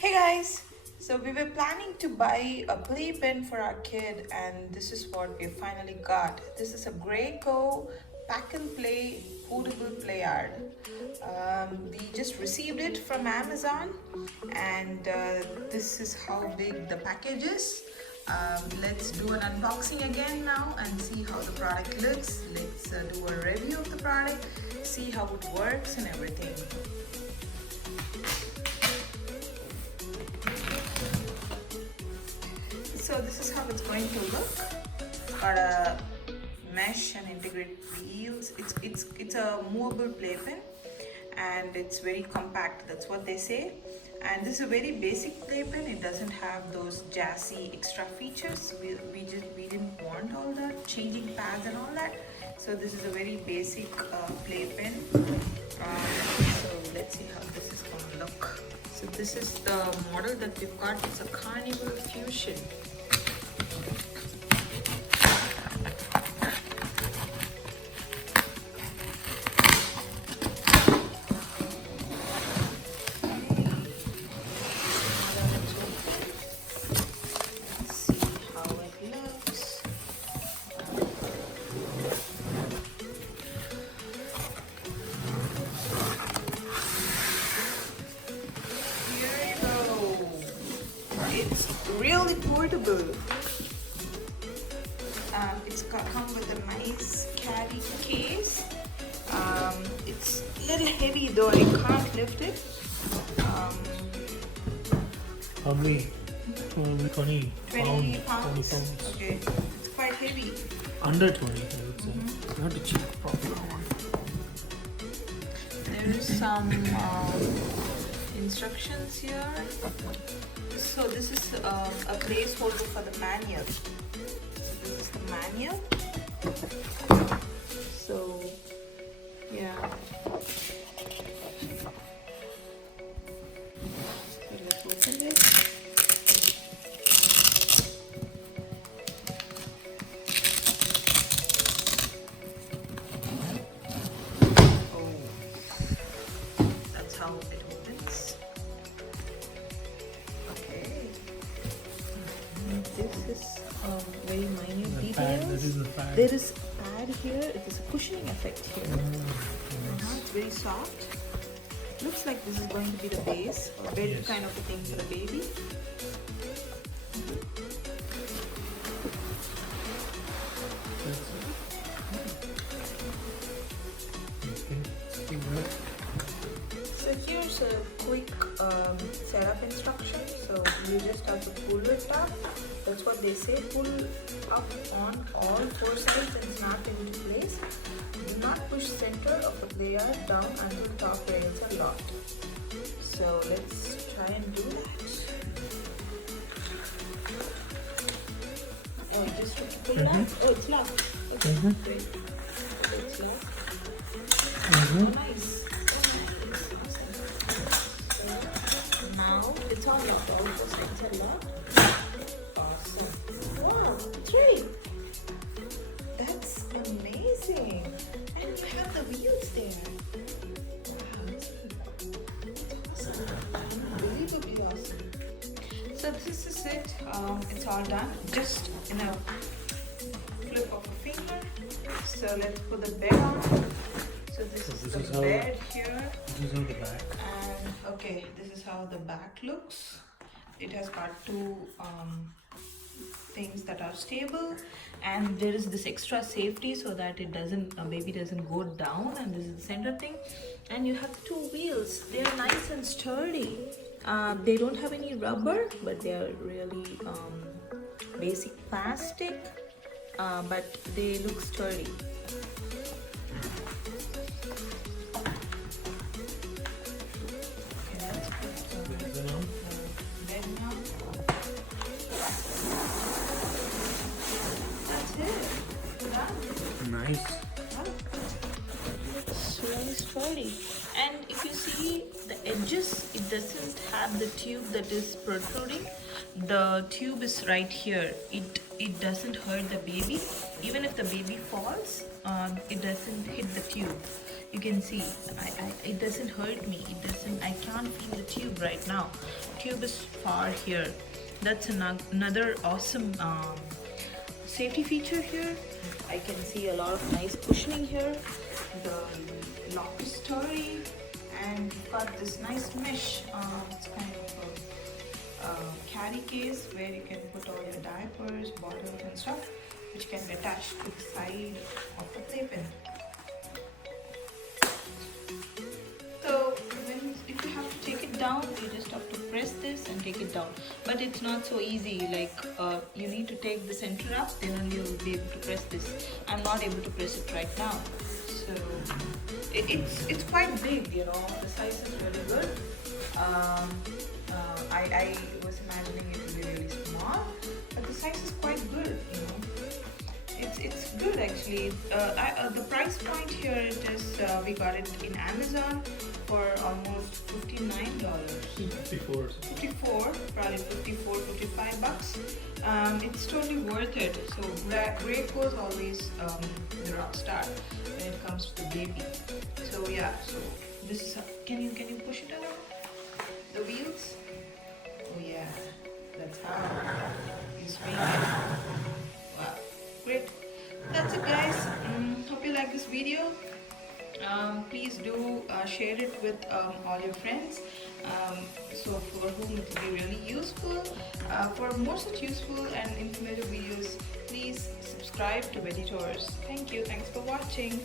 Hey guys, so we were planning to buy a playpen for our kid, and this is what we finally got. This is a Graco Pack and Play portable Playard. We just received it from Amazon, and this is how big the package is. Let's do an unboxing again now and see how the product looks. Let's do a review of the product, see how it works and everything. So this is how it's going to look. Got a mesh and integrated wheels. It's a movable playpen, and it's very compact. That's what they say. And this is a very basic playpen. It doesn't have those jazzy extra features. We didn't want all that changing pads and all that. So this is a very basic playpen. So let's see how this is gonna look. So this is the model that we've got. It's a Carnival Fusion. It's really portable. It's come with a nice carry case. It's a little heavy though, I can't lift it. How many? 20 pounds. Okay, it's quite heavy. Under 20, I would say. You have to check the proper one. There is some instructions here. So this is a placeholder for the manual. This is the manual. So yeah. So let's open it. Oh, that's how it opens. This is very minute details. There is a pad here. It is a cushioning effect here. It's very soft. Looks like this is going to be the base or bed kind of a thing for the baby. So here's a quick setup instruction. So you just have to pull it up. That's what they say. Pull up on all four sides and snap into place. Do not push center of the Playard down until top rails are locked. So let's try and do that. Oh, just to pull it up. Oh, it's locked. Okay, great. It's locked. Oh, nice. Now it's all locked. All four sides are locked. Awesome. Wow, it's ready. That's amazing. And we have the wheels there. Wow, that's awesome. Unbelievably awesome. So this is it. It's all done. Just in a flip of a finger. So let's put the bed on. So this is the bed here. This is on the back. And okay, this is how the back looks. It has got two things that are stable, and there is this extra safety so that it doesn't, baby doesn't go down, and this is the center thing. And you have two wheels. They are nice and sturdy. They don't have any rubber, but they are really basic plastic, but they look sturdy. Nice. It's really sturdy. And if you see the edges, it doesn't have have the tube that is protruding, the tube is right here. It doesn't hurt the baby. Even if the baby falls, it doesn't hit the tube. You can see, it doesn't hurt me. I can't feel the tube right now. Tube is far here. That's another awesome safety feature here. I can see a lot of nice cushioning here. The lock is sturdy, and you've got this nice mesh. It's kind of a carry case where you can put all your diapers, bottles and stuff, which can be attached to the side of the playpen. So if you have to take it down, you just have to press this and take it down. But it's not so easy. Like you need to take the center up, then only you will be able to press this. I'm not able to press it right now. So it's quite big, you know. The size is really good. I was imagining it to be really small, but the size is quite good, you know. It's good actually. The price point here it is, we got it in Amazon for almost $59. 54, probably 54, 55 bucks. It's totally worth it. So Graco is always the rock star when it comes to the baby. So yeah, so this is can you push it around? The wheels? Oh yeah, that's how you swing it. Wow, great. That's it guys. Hope you like this video. Please do share it with all your friends, so for whom it will be really useful. For more such useful and informative videos, please subscribe to Veggie Tours. Thank you. Thanks for watching.